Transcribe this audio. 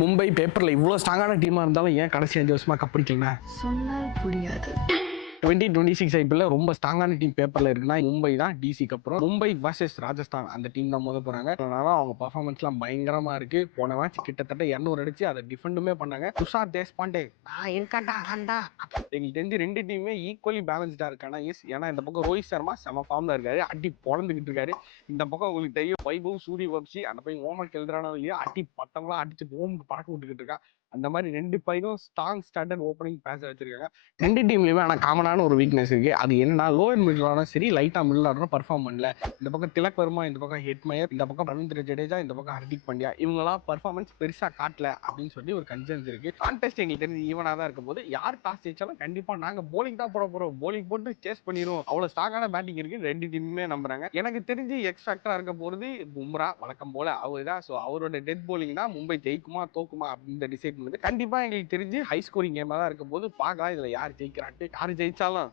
மும்பை பேப்பரில் இவ்வளோ ஸ்ட்ராங்கான டீமாக இருந்தாலும் ஏன் கடைசி 5 வருஷமாக கப்படிக்கலண்ணா சொன்னால் புரியாது. 2026 ஐபிஎல்ல ரொம்ப ஸ்ட்ராங்கான டீம் பேப்பரில் இருக்குன்னா மும்பை தான். டிசிக்கு அப்புறம் மும்பை வர்சஸ் ராஜஸ்தான் அந்த டீம் தான் மோத போகிறாங்க. அதனால அவங்க பர்ஃபார்மன்ஸ்லாம் பயங்கரமாக இருக்குது. போன மேட்ச் கிட்டத்தட்ட 200 அடிச்சு அதை டிஃபெண்டுமே பண்ணாங்க. துஷார் தேஷ்பாண்டே நான் இருக்காண்டா ஆண்டா. எங்களுக்கு தெரிஞ்சு ரெண்டு டீமுமே ஈக்குவலி பேலன்ஸ்டாக இருக்கானா ஏன்னா இந்த பக்கம் ரோஹித் சர்மா செம ஃபார்மில் இருக்காரு, அடி பொழந்துக்கிட்டு இருக்காரு. இந்த பக்கம் உங்களுக்கு தெரியும் வைபவ் சூரியவம்சி அந்த பையன் ஓமக்கு எழுதுறானோ இல்லையா அடி பட்டம்லாம் அடிச்சு ஓமுக்கு பறக்க விட்டுக்கிட்டு இருக்கா. அந்த மாதிரி ரெண்டு பையனும் ஸ்ட்ராங் ஸ்டாண்டர்ட் ஓப்பனிங் பேச வச்சிருக்காங்க. ரெண்டு டீம்லையுமே ஆனால் காமனான ஒரு வீக்னஸ் இருக்கு. அது என்னன்னா லோ அண்ட் மிடில் ஆனா சரி, லைட்டா மிடில் ஆடுறோம் பர்ஃபார்ம் பண்ணல. இந்த பக்கம் திலக் வர்மா, இந்த பக்கம் ஹெட்மயர், இந்த பக்கம் ரவீந்திர ஜடேஜா, இந்த பக்கம் ஹர்திக் பாண்டியா, இவங்களாம் பர்ஃபார்மன்ஸ் பெருசா காட்டல அப்படின்னு சொல்லி ஒரு கன்சர்ன்ஸ் இருக்கு. கான்டெஸ்ட் எங்களுக்கு தெரிஞ்சு ஈவனா தான் இருக்கும் போது யார் டாஸ் ஜெயிச்சாலும் கண்டிப்பா நாங்க போலிங் தான் போட போறோம், போலிங் போட்டு சேஸ் பண்ணிடுவோம், அவ்வளவு ஸ்ட்ராங்கான பேட்டிங் இருக்கு ரெண்டு டீமுமே நம்புறாங்க. எனக்கு தெரிஞ்சு எக்ஸ் ஃபேக்டரா இருக்க போறது பும்ரா, வழக்கம் போல அவர்தான். ஸோ அவரோட டெத் போலிங் தான் மும்பை ஜெயிக்குமா தோக்குமா அப்படின்னு டிசைட் பண்ணுது. கண்டிப்பா எங்களுக்கு தெரிஞ்சு ஹை ஸ்கோரிங் கேமா தான் இருக்கும் போது பார்க்கலாம் இதுல யார் ஜெயிக்கிறான்ட்டு. யார் ஜெயிச்சாலும்